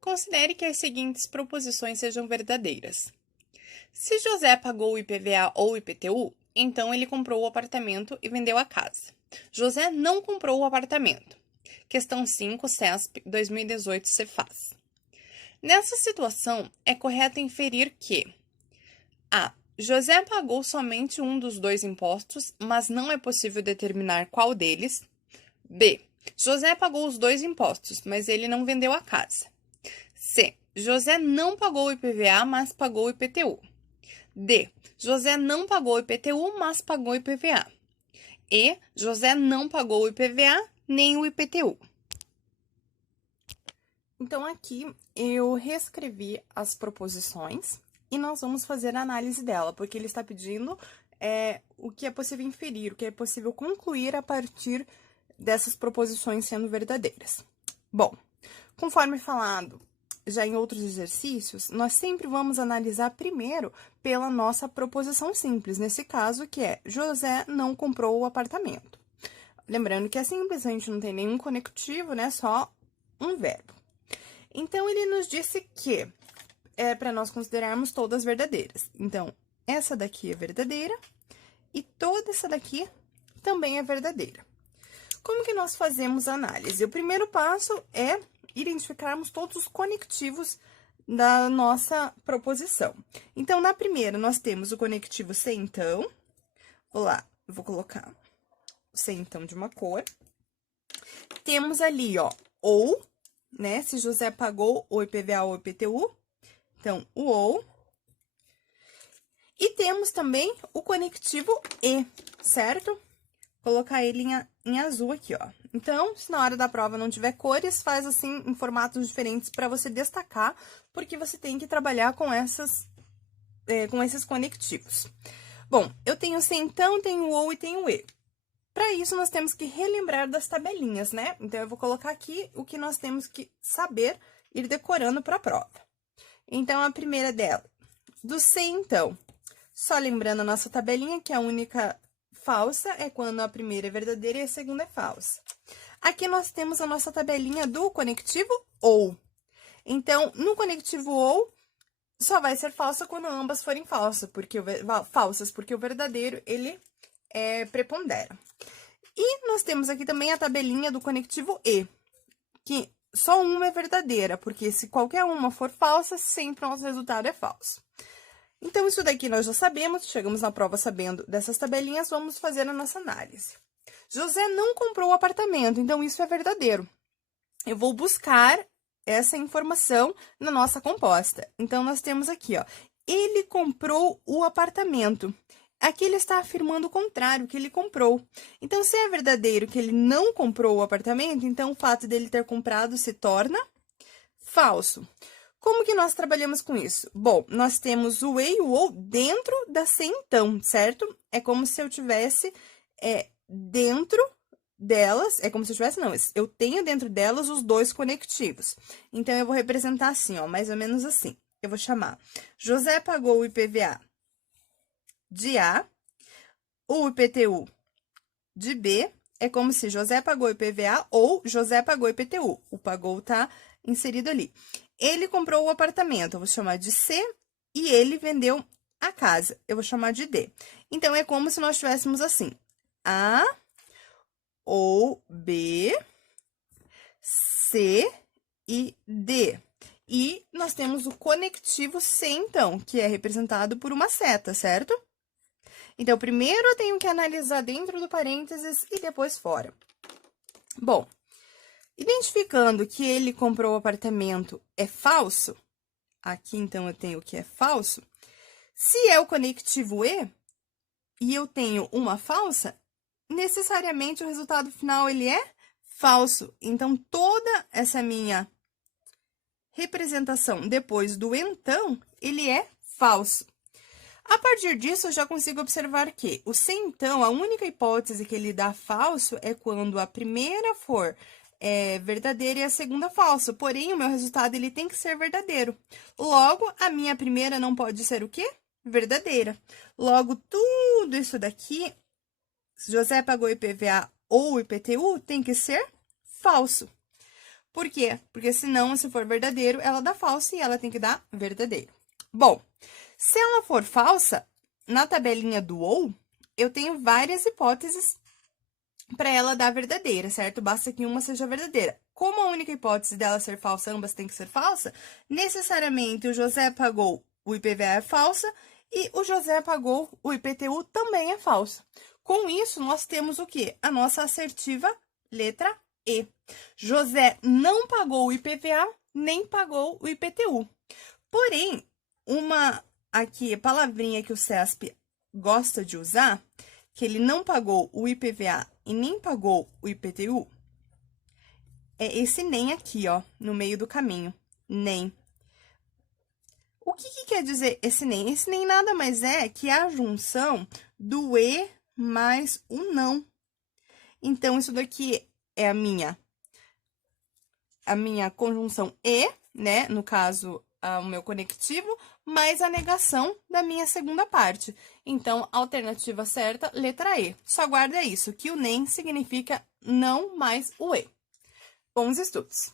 Considere que as seguintes proposições sejam verdadeiras. Se José pagou o IPVA ou o IPTU, então ele comprou o apartamento e vendeu a casa. José não comprou o apartamento. Questão 5, CESP 2018 Cefaz. Nessa situação, é correto inferir que a. José pagou somente um dos dois impostos, mas não é possível determinar qual deles. B. José pagou os dois impostos, mas ele não vendeu a casa. C. José não pagou o IPVA, mas pagou o IPTU. D. José não pagou o IPTU, mas pagou o IPVA. E. José não pagou o IPVA nem o IPTU. Então, aqui eu reescrevi as proposições e nós vamos fazer a análise dela, porque ele está pedindo o que é possível inferir, o que é possível concluir a partir dessas proposições sendo verdadeiras. Bom, conforme falado já em outros exercícios, nós sempre vamos analisar primeiro pela nossa proposição simples, nesse caso que é José não comprou o apartamento. Lembrando que é simples, a gente não tem nenhum conectivo, né? Só um verbo. Então, ele nos disse que é para nós considerarmos todas verdadeiras. Então, essa daqui é verdadeira e toda essa daqui também é verdadeira. Como que nós fazemos a análise? O primeiro passo é identificarmos todos os conectivos da nossa proposição. Então, na primeira, nós temos o conectivo se então. Vou lá, eu vou colocar o se então de uma cor. Temos ali, ó, ou, né? Se José pagou o IPVA ou o IPTU, então, o ou. E temos também o conectivo e, certo? Colocar ele em azul aqui, ó. Então, se na hora da prova não tiver cores, faz assim em formatos diferentes para você destacar, porque você tem que trabalhar com esses conectivos. Bom, eu tenho se então, tenho o ou e tenho o e. Para isso, nós temos que relembrar das tabelinhas, né? Então, eu vou colocar aqui o que nós temos que saber ir decorando para a prova. Então, a primeira dela, do se então. Só lembrando a nossa tabelinha, que a única falsa é quando a primeira é verdadeira e a segunda é falsa. Aqui nós temos a nossa tabelinha do conectivo ou. Então, no conectivo ou, só vai ser falsa quando ambas forem falsas, porque o verdadeiro, ele prepondera. E nós temos aqui também a tabelinha do conectivo e, que só uma é verdadeira, porque se qualquer uma for falsa, sempre o nosso resultado é falso. Então, isso daqui nós já sabemos, chegamos na prova sabendo dessas tabelinhas, vamos fazer a nossa análise. José não comprou o apartamento, então isso é verdadeiro. Eu vou buscar essa informação na nossa composta. Então, nós temos aqui, ó, ele comprou o apartamento. Aqui ele está afirmando o contrário, que ele comprou. Então, se é verdadeiro que ele não comprou o apartamento, então o fato dele ter comprado se torna falso. Como que nós trabalhamos com isso? Bom, nós temos o e e o ou dentro da se então, certo? É como se eu tivesse dentro delas, eu tenho dentro delas os dois conectivos. Então, eu vou representar assim, ó, mais ou menos assim. Eu vou chamar José pagou o IPVA de A, o IPTU de B, é como se José pagou o IPVA ou José pagou o IPTU. O pagou tá inserido ali. Ele comprou o apartamento, eu vou chamar de C, e ele vendeu a casa, eu vou chamar de D. Então, é como se nós tivéssemos assim, A ou B, C e D. E nós temos o conectivo C, então, que é representado por uma seta, certo? Então, primeiro eu tenho que analisar dentro do parênteses e depois fora. Bom, identificando que ele comprou o apartamento é falso, aqui então eu tenho o que é falso. Se é o conectivo e eu tenho uma falsa, necessariamente o resultado final ele é falso. Então, toda essa minha representação depois do então, ele é falso. A partir disso, eu já consigo observar que o se então, a única hipótese que ele dá falso é quando a primeira for verdadeira e a segunda falsa. Porém, o meu resultado ele tem que ser verdadeiro. Logo, a minha primeira não pode ser o quê? Verdadeira. Logo, tudo isso daqui, José pagou IPVA ou IPTU, tem que ser falso. Por quê? Porque senão, se for verdadeiro, ela dá falso e ela tem que dar verdadeiro. Bom, se ela for falsa, na tabelinha do ou, eu tenho várias hipóteses para ela dar verdadeira, certo? Basta que uma seja verdadeira. Como a única hipótese dela ser falsa, ambas têm que ser falsa, necessariamente o José pagou o IPVA é falsa e o José pagou o IPTU também é falsa. Com isso, nós temos o quê? A nossa assertiva letra E. José não pagou o IPVA, nem pagou o IPTU. Porém, uma aqui palavrinha que o CESP gosta de usar, que ele não pagou o IPVA e nem pagou o IPTU, é esse nem aqui, ó, no meio do caminho, nem. O que quer dizer esse nem? Esse nem nada mais é que a junção do e mais o não. Então, isso daqui é a minha conjunção e, né, no caso, o meu conectivo, mais a negação da minha segunda parte. Então, alternativa certa, letra E. Só guarda isso, que o nem significa não mais o E. Bons estudos!